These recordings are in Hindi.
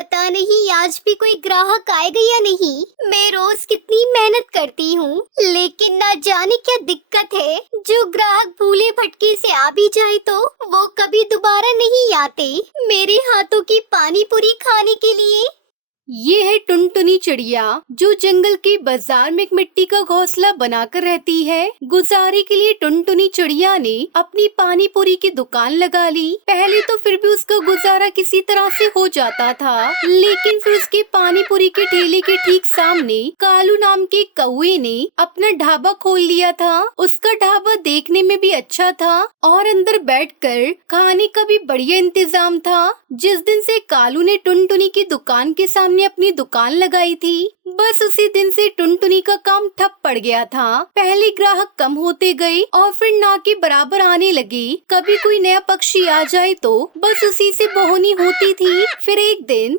पता नहीं आज भी कोई ग्राहक आएगा या नहीं। मैं रोज कितनी मेहनत करती हूँ, लेकिन ना जाने क्या दिक्कत है। जो ग्राहक भूले भटके से आ भी जाए तो वो कभी दोबारा नहीं आते मेरे हाथों की पानी पूरी खाने के लिए। ये है टुनटुनी चिड़िया जो जंगल के बाजार में एक मिट्टी का घोंसला बनाकर रहती है। गुजारे के लिए टुनटुनी चिड़िया ने अपनी पानी पूरी की दुकान लगा ली। पहले तो फिर भी उसका गुजारा किसी तरह से हो जाता था, लेकिन फिर उसके पानी पूरी के ठेले के ठीक सामने कालू नाम के कौवे ने अपना ढाबा खोल लिया था। उसका ढाबा देखने में भी अच्छा था और अंदर बैठकर खाने का भी बढ़िया इंतजाम था। जिस दिन से कालू ने टुनटुनी की दुकान के सामने अपनी दुकान लगाई थी, बस उसी दिन से टुनटुनी का काम ठप पड़ गया था। पहले ग्राहक कम होते गए और फिर ना के बराबर आने लगे। कभी कोई नया पक्षी आ जाए तो बस उसी से बहोनी होती थी। फिर एक दिन,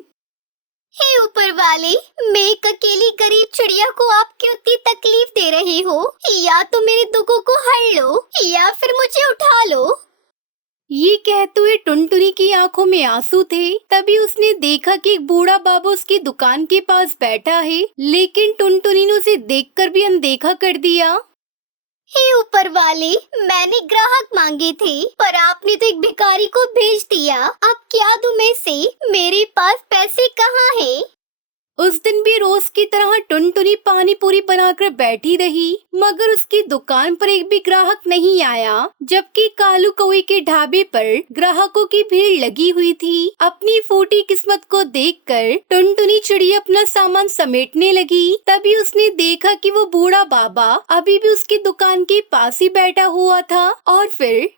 हे ऊपर वाले, मैं एक अकेली गरीब चिड़िया को आप क्यों इतनी तकलीफ दे रहे हो? या तो मेरे दुखों को हर लो या फिर मुझे उठा लो। ये कहते हुए टुनटुनी की आंखों में आंसू थे। तभी उसने देखा कि एक बूढ़ा बाबा उसकी दुकान के पास बैठा है, लेकिन टुनटुनी ने उसे देखकर भी अनदेखा कर दिया। हे ऊपर वाले, मैंने ग्राहक मांगे थे पर आपने तो एक भिखारी को भेज दिया। अब क्या दूं मैं से? मेरे पास पैसे कहाँ है? उस दिन भी रोज की तरह टुनटुनी पानी पूरी बनाकर बैठी रही, मगर उसकी दुकान पर एक भी ग्राहक नहीं आया। जबकि कालू कौवे के ढाबे पर ग्राहकों की भीड़ लगी हुई थी। अपनी फूटी किस्मत को देखकर टुनटुनी चिड़िया अपना सामान समेटने लगी। तभी उसने देखा कि वो बूढ़ा बाबा अभी भी उसकी दुकान के पास ही बैठा हुआ था। और फिर,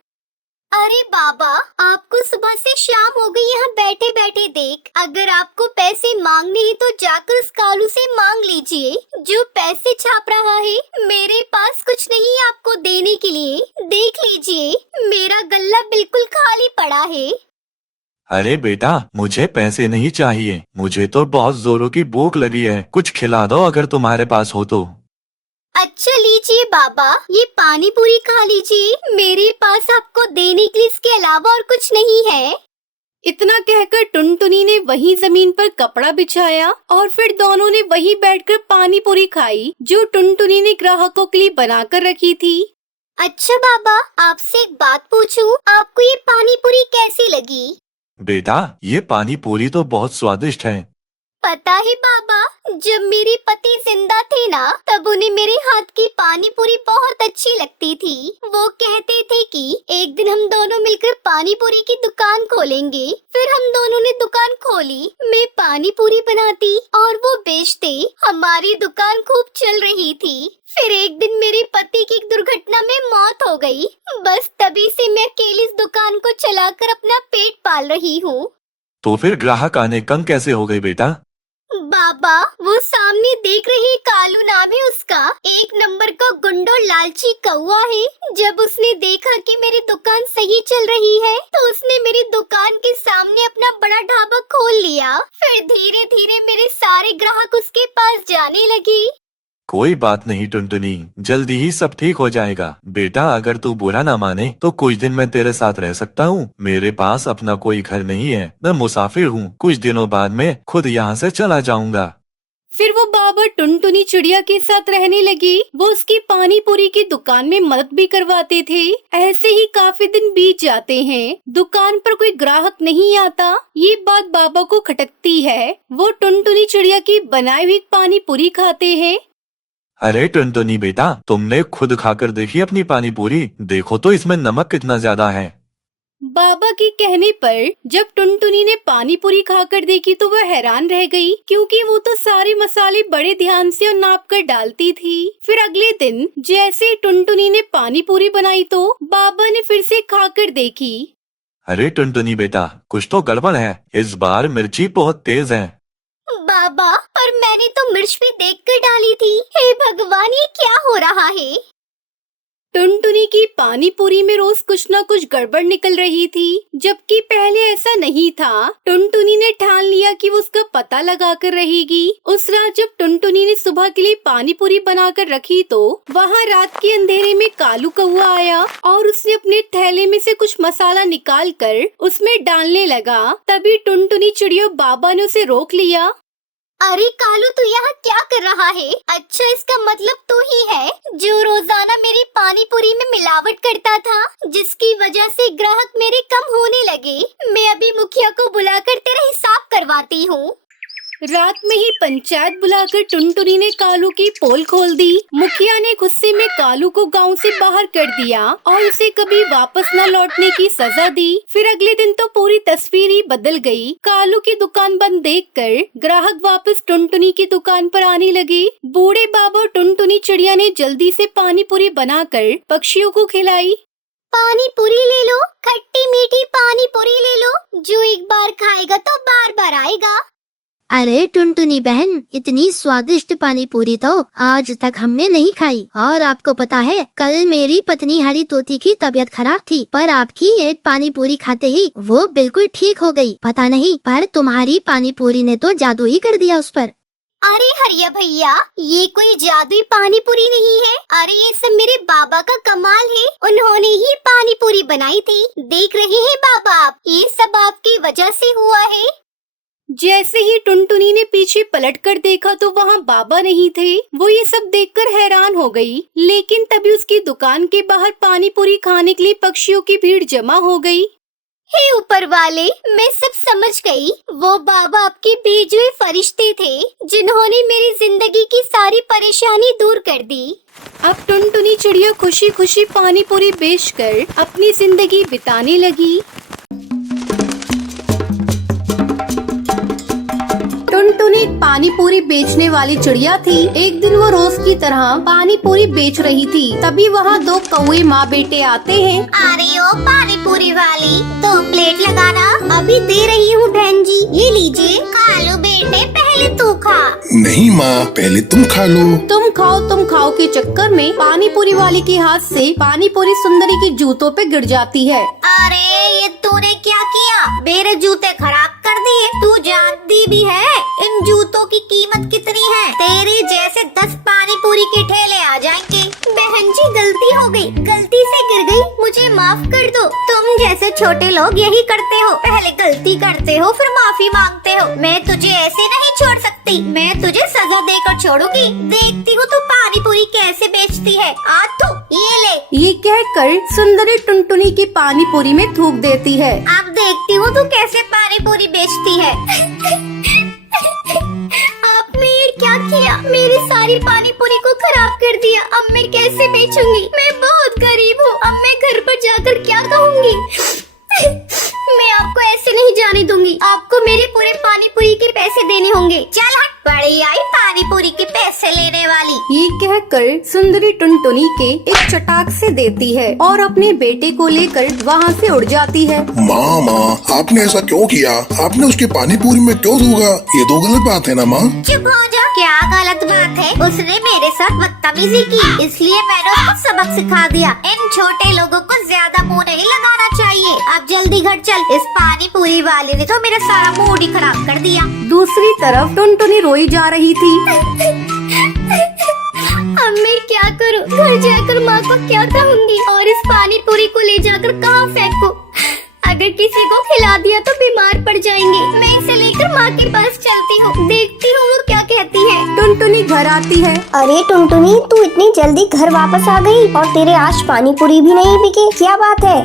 अरे बाबा, आपको सुबह से शाम हो गई यहाँ बैठे बैठे देख। अगर आपको पैसे मांगने हैं तो जाकर उस कालू से मांग लीजिए जो पैसे छाप रहा है। मेरे पास कुछ नहीं है आपको देने के लिए। देख लीजिए, मेरा गल्ला बिल्कुल खाली पड़ा है। अरे बेटा, मुझे पैसे नहीं चाहिए। मुझे तो बहुत जोरों की भूख लगी है। कुछ खिला दो अगर तुम्हारे पास हो तो। अच्छा लीजिए बाबा, ये पानी पूरी खा लीजिए। मेरे पास आपको देने के लिए इसके अलावा और कुछ नहीं है। इतना कहकर टुनटुनी ने वहीं जमीन पर कपड़ा बिछाया और फिर दोनों ने वहीं बैठकर पानी पूरी खाई जो टुनटुनी ने ग्राहकों के लिए बनाकर रखी थी। अच्छा बाबा, आपसे एक बात पूछूं, आपको ये पानी पूरी कैसी लगी? बेटा, ये पानी पूरी तो बहुत स्वादिष्ट है। पता है बाबा, जब मेरे पति जिंदा थे ना, तब उन्हें मेरे हाथ की पानी पूरी बहुत अच्छी लगती थी। वो कहते थे कि एक दिन हम दोनों मिलकर पानी पूरी की दुकान खोलेंगे। फिर हम दोनों ने दुकान खोली। मैं पानी पूरी बनाती और वो बेचते। हमारी दुकान खूब चल रही थी। फिर एक दिन मेरे पति की एक दुर्घटना में मौत हो गई। बस तभी से मैं अकेली इस दुकान को चलाकर अपना पेट पाल रही हूँ। तो फिर ग्राहक आने कम कैसे हो गई बेटा? बाबा, वो सामने देख रहे कालू नाम है उसका, एक नंबर का गुंडो लालची कौवा है। जब उसने देखा कि मेरी दुकान सही चल रही है तो उसने मेरी दुकान के सामने अपना बड़ा ढाबा खोल लिया। फिर धीरे धीरे मेरे सारे ग्राहक उसके पास जाने लगे। कोई बात नहीं टुनटुनी, जल्दी ही सब ठीक हो जाएगा। बेटा, अगर तू बुरा ना माने तो कुछ दिन मैं तेरे साथ रह सकता हूँ। मेरे पास अपना कोई घर नहीं है, मैं मुसाफिर हूँ। कुछ दिनों बाद मैं खुद यहाँ से चला जाऊँगा। फिर वो बाबा टुनटुनी चिड़िया के साथ रहने लगी। वो उसकी पानी पूरी की दुकान में मदद भी करवाते थे। ऐसे ही काफी दिन बीत जाते हैं। दुकान पर कोई ग्राहक नहीं आता। ये बात बाबा को खटकती है। वो टुनटुनी चिड़िया की बनाई हुई पानी पूरी खाते हैं। अरे टुनटुनी बेटा, तुमने खुद खाकर देखी अपनी पानी पूरी? देखो तो इसमें नमक कितना ज्यादा है। बाबा के कहने पर जब टुनटुनी ने पानी पूरी खाकर देखी तो वह हैरान रह गई, क्योंकि वो तो सारे मसाले बड़े ध्यान से और नाप कर डालती थी। फिर अगले दिन जैसे टुनटुनी ने पानी पूरी बनाई तो बाबा ने फिर से खाकर देखी। अरे टुनटुनी बेटा, कुछ तो गड़बड़ है। इस बार मिर्ची बहुत तेज है। बाबा, पर मैंने तो मिर्च भी देखकर डाली थी। हे भगवान, ये क्या हो रहा है? टुनटुनी की पानी पूरी में रोज कुछ न कुछ गड़बड़ निकल रही थी, जबकि पहले ऐसा नहीं था। टुनटुनी ने ठान लिया कि वो उसका पता लगा कर रहेगी। उस रात जब टुनटुनी ने सुबह के लिए पानी पूरी बनाकर रखी तो वहाँ रात के अंधेरे में कालू कौआ आया और उसने अपने थैले में से कुछ मसाला निकाल कर उसमें डालने लगा। तभी टुनटुनी चिड़िया बाबा ने उसे रोक लिया। अरे कालू, तू यहाँ क्या कर रहा है? अच्छा, इसका मतलब तू ही है जो रोजाना मेरी पानी पूरी में मिलावट करता था, जिसकी वजह से ग्राहक मेरे कम होने लगे। मैं अभी मुखिया को बुलाकर तेरा हिसाब करवाती हूँ। रात में ही पंचायत बुलाकर टुनटुनी ने कालू की पोल खोल दी। मुखिया ने गुस्से में कालू को गांव से बाहर कर दिया और उसे कभी वापस न लौटने की सजा दी। फिर अगले दिन तो पूरी तस्वीर ही बदल गई। कालू की दुकान बंद देखकर ग्राहक वापस टुनटुनी की दुकान पर आने लगे। बूढ़े बाबा और टुनटुनी चिड़िया ने जल्दी से पानी पूरी बनाकर पक्षियों को खिलाई। पानी पूरी ले लो, खट्टी मीठी पानी पूरी ले लो। जो एक बार खाएगा तो बार बार आएगा। अरे टुनटुनी बहन, इतनी स्वादिष्ट पानी पूरी तो आज तक हमने नहीं खाई। और आपको पता है, कल मेरी पत्नी हरी तोती की तबीयत खराब थी, पर आपकी एक पानी पूरी खाते ही वो बिल्कुल ठीक हो गई। पता नहीं, पर तुम्हारी पानी पूरी ने तो जादू ही कर दिया उस पर। अरे हरिया भैया, ये कोई जादुई पानी पूरी नहीं है। अरे ये सब मेरे बाबा का कमाल है। उन्होंने ही पानी पूरी बनाई थी। देख रहे हैं बाबा आप, ये सब आपकी वजह से हुआ है। जैसे ही टुनटुनी ने पीछे पलटकर देखा तो वहाँ बाबा नहीं थे। वो ये सब देखकर हैरान हो गई, लेकिन तभी उसकी दुकान के बाहर पानी पूरी खाने के लिए पक्षियों की भीड़ जमा हो गई। हे ऊपर वाले, मैं सब समझ गई। वो बाबा आपके भेजे हुए फरिश्ते थे, जिन्होंने मेरी जिंदगी की सारी परेशानी दूर कर दी। अब टुनटुनी चिड़िया खुशी खुशी पानी पूरी बेचकर अपनी जिंदगी बिताने लगी। टुनटुनी पानी पूरी बेचने वाली चिड़िया थी। एक दिन वो रोज की तरह पानी पूरी बेच रही थी। तभी वहाँ दो कौवे माँ बेटे आते हैं। अरे ओ पानी पूरी वाली, 2 प्लेट लगाना। अभी दे रही हूँ बहन जी, ये लीजिए। खा लो बेटे, पहले तू खा। नहीं माँ, पहले तुम खा लो। तुम खाओ के चक्कर में पानी पूरी वाली के हाथ से पानी पूरी सुंदरी के जूतों पे गिर जाती है। अरे ये तूने क्या किया? मेरे जूते खराब कर दिए। तू जानती भी है इन जूतों की कीमत कितनी है? तेरे जैसे 10 पानी पूरी के ठेले आ जाएंगे। बहन जी, गलती हो गई, गलती से गिर गई, मुझे माफ कर दो। तुम जैसे छोटे लोग यही करते हो, पहले गलती करते हो फिर माफी मांगते हो। मैं तुझे ऐसे नहीं छोड़ सकती, मैं तुझे सजा देकर छोड़ूंगी। देखती हूँ तू पानी पूरी कैसे बेचती है। आ तू, ये ले। ये कहकर सुंदरी टुनटुनी की पानी पूरी में थूक देती है। अब देखती हूँ तू कैसे पानी पूरी बेचती है। आपने ये क्या किया? मेरी सारी पानी पूरी को खराब कर दिया। अब मैं कैसे बेचूंगी? मैं बहुत गरीब हूँ। अब मैं घर पर जाकर क्या कहूँगी? मैं आपको ऐसे नहीं जाने दूंगी। आपको मेरे पूरे पानी पूरी के पैसे देने होंगे। चल हट, बड़ी आई पानी पूरी के पैसे लेने वाली। ये कहकर सुंदरी टुनटुनी के एक चटाक से देती है और अपने बेटे को लेकर वहाँ से उड़ जाती है। माँ, आपने ऐसा क्यों किया? आपने उसके पानी पूरी में क्यों थूका? ये तो गलत बात है ना माँ। चुप हो जा। क्या गलत बात है? उसने मेरे साथ बदतमीजी की, इसलिए मैंने उसको सबक सिखा दिया। इन छोटे लोगों को ज्यादा मुँह नहीं लगाना चाहिए। अब जल्दी घर चल। इस पानी पूरी वाले ने तो मेरा सारा मूड ही खराब कर दिया। दूसरी तरफ टुनटुनी रोई जा रही थी। अब मैं क्या करूं? घर जाकर माँ को क्या कहूँगी? और इस पानी पूरी को ले जाकर कहाँ फेंकूं? अगर किसी को खिला दिया तो बीमार पड़ जाएंगे। मैं इसे लेकर माँ के पास चलती हूँ, देखती हूँ वो क्या कहती है। टुनटुनी घर आती है। अरे टुनटुनी, तू इतनी जल्दी घर वापस आ गई और तेरे आज पानी पूरी भी नहीं बिके, क्या बात है?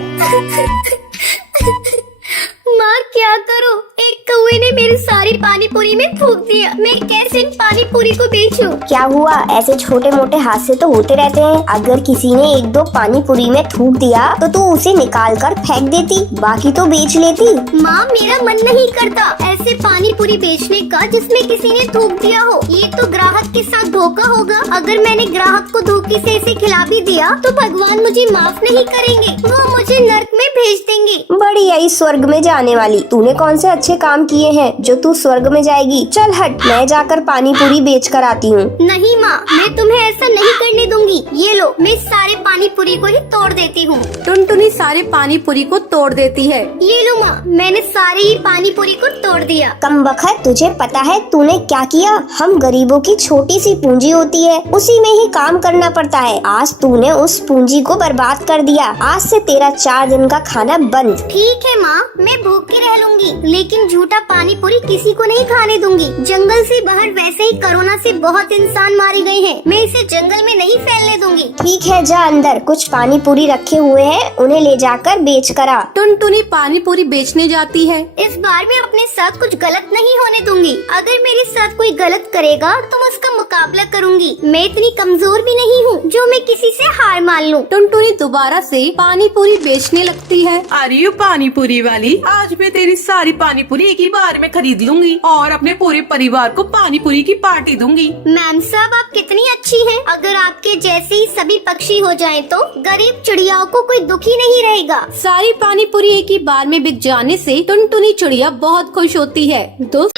माँ क्या करूँ? एक कौवे ने मेरी सारी पानी पूरी में थूक दिया। मैं कैसे इन पानी पूरी को बेचूं? क्या हुआ? ऐसे छोटे मोटे हादसे तो होते रहते हैं। अगर किसी ने 1-2 पानी पूरी में थूक दिया तो तू उसे निकाल कर फेंक देती, बाकी तो बेच लेती। माँ, मेरा मन नहीं करता ऐसे पानी पूरी बेचने का जिसमें किसी ने थूक दिया हो। ये तो ग्राहक के साथ धोखा होगा। अगर मैंने ग्राहक को धोखे से इसे खिला भी दिया तो भगवान मुझे माफ नहीं करेंगे, वो मुझे नर्क में भेज देंगे। बड़ी आई स्वर्ग में जा जाने वाली। तूने कौन से अच्छे काम किए हैं जो तू स्वर्ग में जाएगी? चल हट, मैं जाकर पानी पूरी बेच कर आती हूँ। नहीं माँ, मैं तुम्हें ऐसा नहीं करने दूंगी। ये लो, मैं सारे पानी पूरी को ही तोड़ देती हूँ। टुनटुनी सारे पानी पूरी को तोड़ देती है। ये लो माँ, मैंने सारे ही पानी पूरी को तोड़ दिया। कमबख्त, तुझे पता है तूने क्या किया? हम गरीबों की छोटी सी पूंजी होती है, उसी में ही काम करना पड़ता है। आज तूने उस पूंजी को बर्बाद कर दिया। आज से तेरा 4 दिन का खाना बंद। ठीक है माँ, मैं भूखी रह लूंगी, लेकिन झूठा पानी पूरी किसी को नहीं खाने दूंगी। जंगल से बाहर वैसे ही कोरोना से बहुत इंसान मारे गए हैं, मैं इसे जंगल में नहीं फैलने दूंगी। ठीक है, जा अंदर, कुछ पानी पूरी रखे हुए हैं, उन्हें ले जाकर बेच कर आ। टुनटुनी पानी पूरी बेचने जाती है। इस बार मैं अपने साथ कुछ गलत नहीं होने दूंगी। अगर मेरे साथ कोई गलत करेगा तो मैं उसका मुकाबला करूंगी। मैं इतनी कमजोर भी नहीं हूँ जो मैं किसी से हार मान लूं। टुनटुनी दोबारा से पानी पूरी बेचने लगती है। अरे यू पानी पूरी वाली, आज मैं तेरी सारी पानी पूरी एक ही बार में खरीद लूंगी और अपने पूरे परिवार को पानी पूरी की पार्टी दूंगी। मैम साहब, आप कितनी अच्छी हैं। अगर आपके जैसे ही सभी पक्षी हो जाएं तो गरीब चिड़ियाओं को कोई दुखी नहीं रहेगा। सारी पानी पूरी एक ही बार में बिक जाने से टुनटुनी चिड़िया बहुत खुश होती है। दोस्त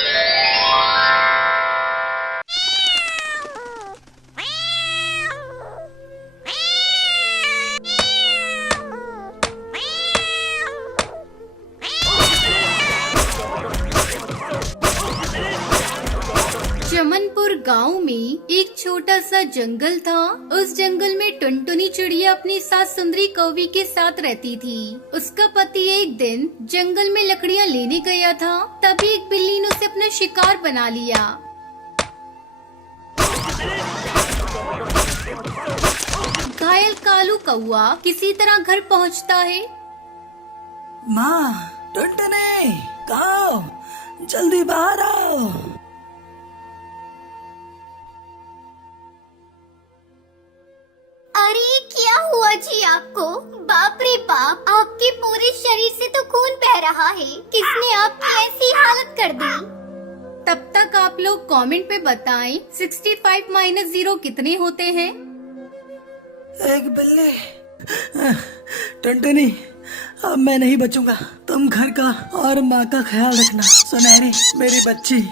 चमनपुर गांव में एक छोटा सा जंगल था। उस जंगल में टुनटुनी चिड़िया अपनी सास सुंदरी कौवी के साथ रहती थी। उसका पति एक दिन जंगल में लकड़ियां लेने गया था, तभी एक बिल्ली ने उसे अपना शिकार बना लिया। घायल कालू कौआ किसी तरह घर पहुंचता है। माँ, टुनटुनी कहाँ हो? जल्दी बाहर आओ। अरे क्या हुआ जी आपको? बाप रे बाप, आपके पूरे शरीर से तो खून बह रहा है। किसने आपकी ऐसी हालत कर दी? तब तक आप लोग कमेंट पे बताएं 65 - 0 कितने होते हैं। एक बिल्ली। टुनटुनी, अब मैं नहीं बचूंगा। तुम घर का और माँ का ख्याल रखना। सुनहरी मेरी बच्ची,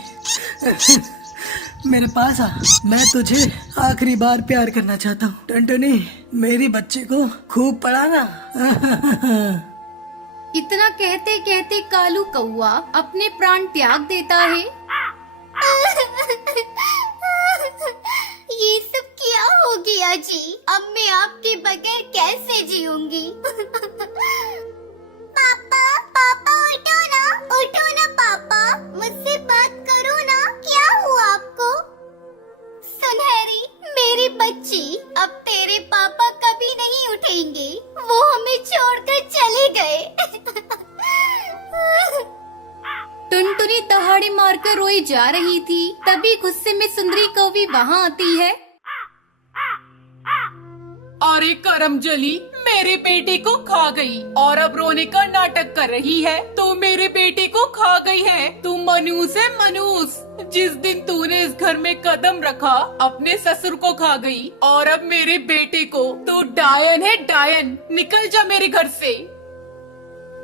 मेरे पास आ। मैं तुझे आखिरी बार प्यार करना चाहता हूँ। टुनटुनी, मेरी बच्ची को खूब पढ़ाना। इतना कहते कहते कालू कौआ अपने प्राण त्याग देता है। ये सब क्या हो गया जी? अब मैं आपके बगैर कैसे जीऊंगी? पापा, पापा उठो ना पापा, मुझसे बात करो ना। क्या हुआ आपको? सुनहरी मेरी बच्ची, अब तेरे पापा कभी नहीं उठेंगे, वो हमें छोड़कर चले गए। टुनटुनी दहाड़ी मारकर रोई जा रही थी, तभी गुस्से में सुंदरी कौवी वहाँ आती है। अरे करमजली, मेरे बेटे को खा गई और अब रोने का नाटक कर रही है। तू मेरे बेटे को खा गई है। तू मनूस है, मनूस। जिस दिन तूने इस घर में कदम रखा, अपने ससुर को खा गई और अब मेरे बेटे को। तू डायन है, डायन। निकल जा मेरे घर से।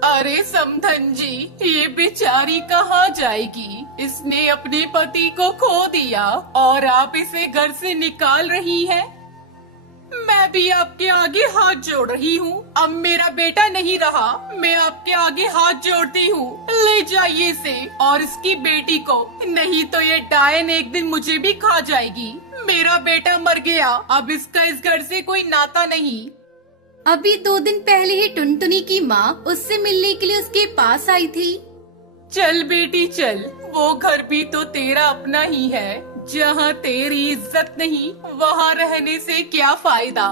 अरे समधन जी, ये बेचारी कहाँ जाएगी? इसने अपने पति को खो दिया और आप इसे घर से निकाल रही है। मैं भी आपके आगे हाथ जोड़ रही हूँ। अब मेरा बेटा नहीं रहा, मैं आपके आगे हाथ जोड़ती हूँ। ले जाइए इसे और इसकी बेटी को, नहीं तो ये डायन एक दिन मुझे भी खा जाएगी। मेरा बेटा मर गया, अब इसका इस घर से कोई नाता नहीं। अभी 2 दिन पहले ही टुनटुनी की माँ उससे मिलने के लिए उसके पास आई थी। चल बेटी चल, वो घर भी तो तेरा अपना ही है। जहाँ तेरी इज्जत नहीं, वहाँ रहने से क्या फायदा।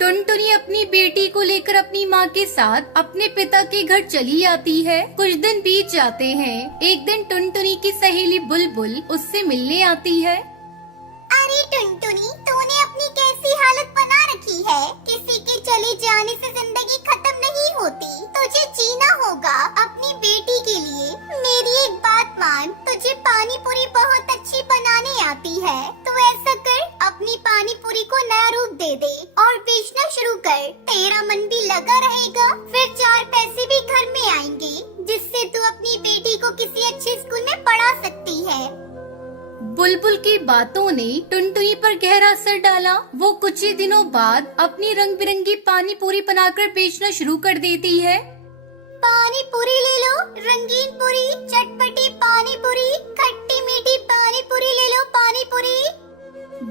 टुनटुनी अपनी बेटी को लेकर अपनी माँ के साथ अपने पिता के घर चली आती है। कुछ दिन बीत जाते हैं। एक दिन टुनटुनी की सहेली बुलबुल उससे मिलने आती है। अरे टुनटुनी, तूने अपनी कैसी हालत बना रखी है? किसी के चले जाने से जिंदगी खत्म नहीं होती, तुझे जीना होगा अपनी बेटी के लिए। मेरी एक बात मान, तुझे पानी पूरी बहुत अच्छी बनाने आती है, तो ऐसा कर, अपनी पानी पूरी को नया रूप दे दे और बेचना शुरू कर। तेरा मन भी लगा रहेगा, फिर 4 पैसे भी घर में आएंगे, जिससे तू बुलबुल की बातों ने टुनटुनी पर गहरा असर डाला। वो कुछ ही दिनों बाद अपनी रंग बिरंगी पानी पूरी बनाकर बेचना शुरू कर देती है। पानी पूरी ले लो, रंगीन पूरी, चटपटी पानी पूरी, खट्टी मीठी पानी पूरी ले लो, पानी पूरी।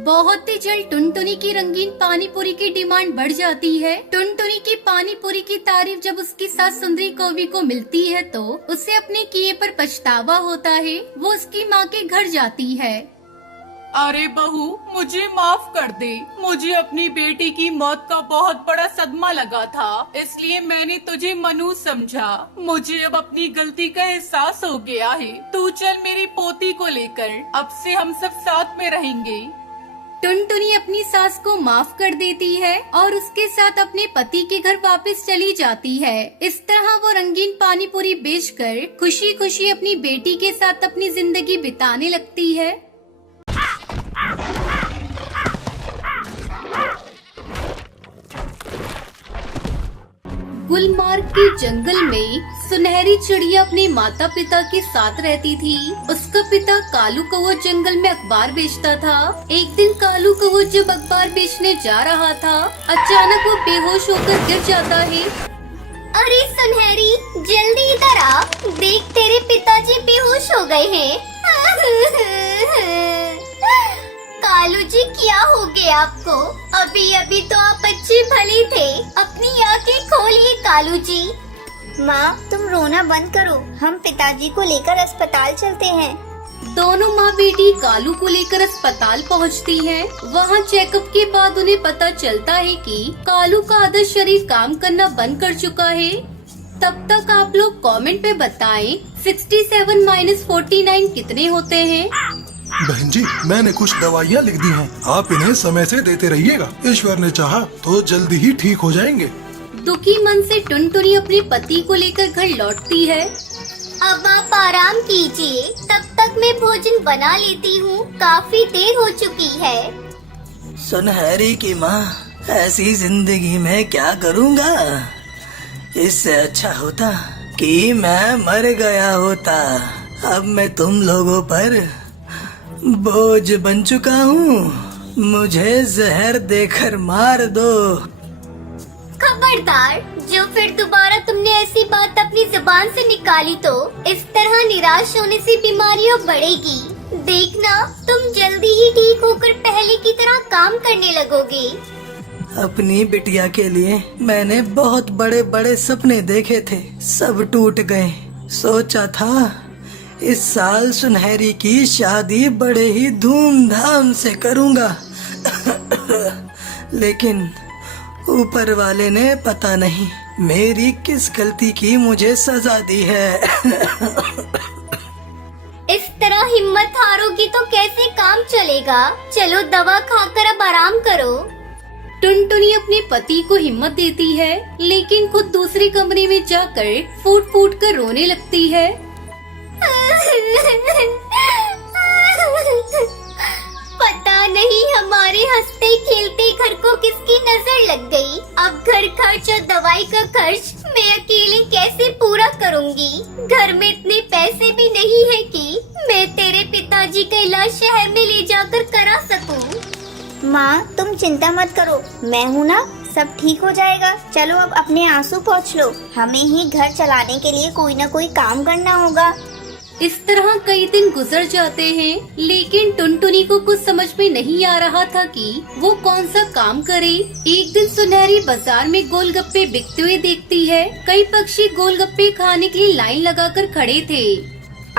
बहुत ही जल्द टुनटुनी की रंगीन पानी पूरी की डिमांड बढ़ जाती है। टुनटुनी की पानी पूरी की तारीफ जब उसकी सास सुंदरी कौवी को मिलती है तो उसे अपने किए पर पछतावा होता है। वो उसकी माँ के घर जाती है। अरे बहू, मुझे माफ कर दे। मुझे अपनी बेटी की मौत का बहुत बड़ा सदमा लगा था, इसलिए मैंने तुझे मनु समझा। मुझे अब अपनी गलती का एहसास हो गया है। तू चल मेरी पोती को लेकर, अब से हम सब साथ में रहेंगे। टुनटुनी अपनी सास को माफ कर देती है और उसके साथ अपने पति के घर वापस चली जाती है। इस तरह वो रंगीन पानी पूरी बेचकर खुशी खुशी अपनी बेटी के साथ अपनी जिंदगी बिताने लगती है। गुलमार्ग के जंगल में सुनहरी चिड़िया अपने माता पिता के साथ रहती थी। उसका पिता कालू कौवा जंगल में अखबार बेचता था। एक दिन कालू कौवा जब अखबार बेचने जा रहा था, अचानक वो बेहोश होकर गिर जाता है। अरे सुनहरी, जल्दी इधर आ, देख तेरे पिताजी बेहोश हो गए हैं। कालू जी, क्या हो गया आपको? अभी अभी तो आप अच्छे भले थे, अपनी आंखें खोलिए कालू जी। माँ, तुम रोना बंद करो, हम पिताजी को लेकर अस्पताल चलते हैं। दोनों माँ बेटी कालू को लेकर अस्पताल पहुँचती हैं। वहाँ चेकअप के बाद उन्हें पता चलता है कि कालू का आधा शरीर काम करना बंद कर चुका है। तब तक आप लोग कमेंट पे बताएं 67 - 49 कितने होते हैं। बहन जी, मैंने कुछ दवाइयाँ लिख दी हैं, आप इन्हें समय से देते रहिएगा। ईश्वर ने चाहा तो जल्दी ही ठीक हो जाएंगे। दुखी मन से टुनटुनी अपने पति को लेकर घर लौटती है। अब आप आराम कीजिए, तब तक मैं भोजन बना लेती हूँ, काफी देर हो चुकी है। सुनहरी की माँ, ऐसी जिंदगी में क्या करूँगा? इससे अच्छा होता कि मैं मर गया होता। अब मैं तुम लोगों पर बोझ बन चुका हूँ, मुझे जहर देकर मार दो। खबरदार, जो फिर दोबारा तुमने ऐसी बात अपनी जुबान से निकाली तो इस तरह निराश होने से बीमारियाँ बढ़ेगी। देखना, तुम जल्दी ही ठीक होकर पहले की तरह काम करने लगोगे। अपनी बिटिया के लिए मैंने बहुत बड़े बड़े सपने देखे थे, सब टूट गए। सोचा था इस साल सुनहरी की शादी बड़े ही धूमधाम से करूँगा, लेकिन ऊपर वाले ने पता नहीं मेरी किस गलती की मुझे सजा दी है। इस तरह हिम्मत हारोगी तो कैसे काम चलेगा? चलो दवा खाकर अब आराम करो। टुनटुनी अपने पति को हिम्मत देती है, लेकिन खुद दूसरे कमरे में जाकर फूट फूट कर रोने लगती है। पता नहीं हमारे हंसते खेलते घर को किसकी नजर लग गई। अब घर खर्च और दवाई का खर्च मैं अकेले कैसे पूरा करूंगी? घर में इतने पैसे भी नहीं है कि मैं तेरे पिताजी का इलाज शहर में ले जाकर करा सकूं। माँ, तुम चिंता मत करो, मैं हूँ ना, सब ठीक हो जाएगा। चलो अब अपने आंसू पोंछ लो, हमें ही घर चलाने के लिए कोई न कोई काम करना होगा। इस तरह कई दिन गुजर जाते हैं, लेकिन टुनटुनी को कुछ समझ में नहीं आ रहा था कि वो कौन सा काम करे। एक दिन सुनहरी बाजार में गोलगप्पे बिकते हुए देखती है। कई पक्षी गोलगप्पे खाने के लिए लाइन लगाकर खड़े थे।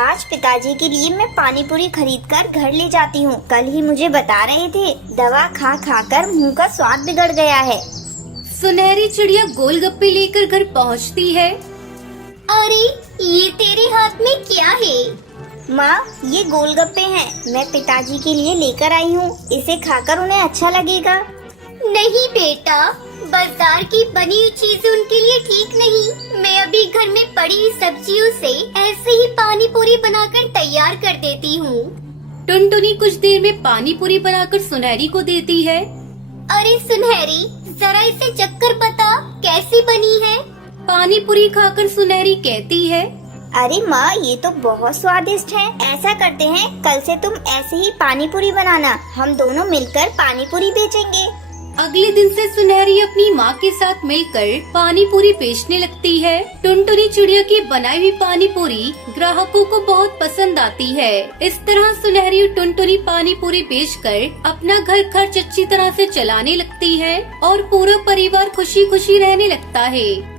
आज पिताजी के लिए मैं पानी पूरी खरीद कर घर ले जाती हूँ। कल ही मुझे बता रहे थे, दवा खा खा कर मुँह का स्वाद बिगड़ गया है। सुनहरी चिड़िया गोलगप्पे लेकर घर पहुँचती है। अरे, ये तेरे हाथ में क्या है? माँ, ये गोलगप्पे हैं, मैं पिताजी के लिए लेकर आई हूँ। इसे खाकर उन्हें अच्छा लगेगा। नहीं बेटा, बाजार की बनी हुई चीजें उनके लिए ठीक नहीं। मैं अभी घर में पड़ी हुई सब्जियों से ऐसे ही पानी पूरी बनाकर तैयार कर देती हूँ। टुनटुनी कुछ देर में पानी पूरी बनाकर सुनहरी को देती है। अरे सुनहरी, जरा इसे चक्कर बता, कैसी बनी है? पानी पूरी खाकर सुनहरी कहती है, अरे माँ, ये तो बहुत स्वादिष्ट है। ऐसा करते हैं, कल से तुम ऐसे ही पानी पूरी बनाना, हम दोनों मिलकर पानी पूरी बेचेंगे। अगले दिन से सुनहरी अपनी माँ के साथ मिलकर पानी पूरी बेचने लगती है। टुनटुनी चिड़िया की बनाई हुई पानी पूरी ग्राहकों को बहुत पसंद आती है। इस तरह सुनहरी और टुनटुनी पानी पूरी बेचकर अपना घर खर्च अच्छी तरह से चलाने लगती है और पूरा परिवार खुशी खुशी रहने लगता है।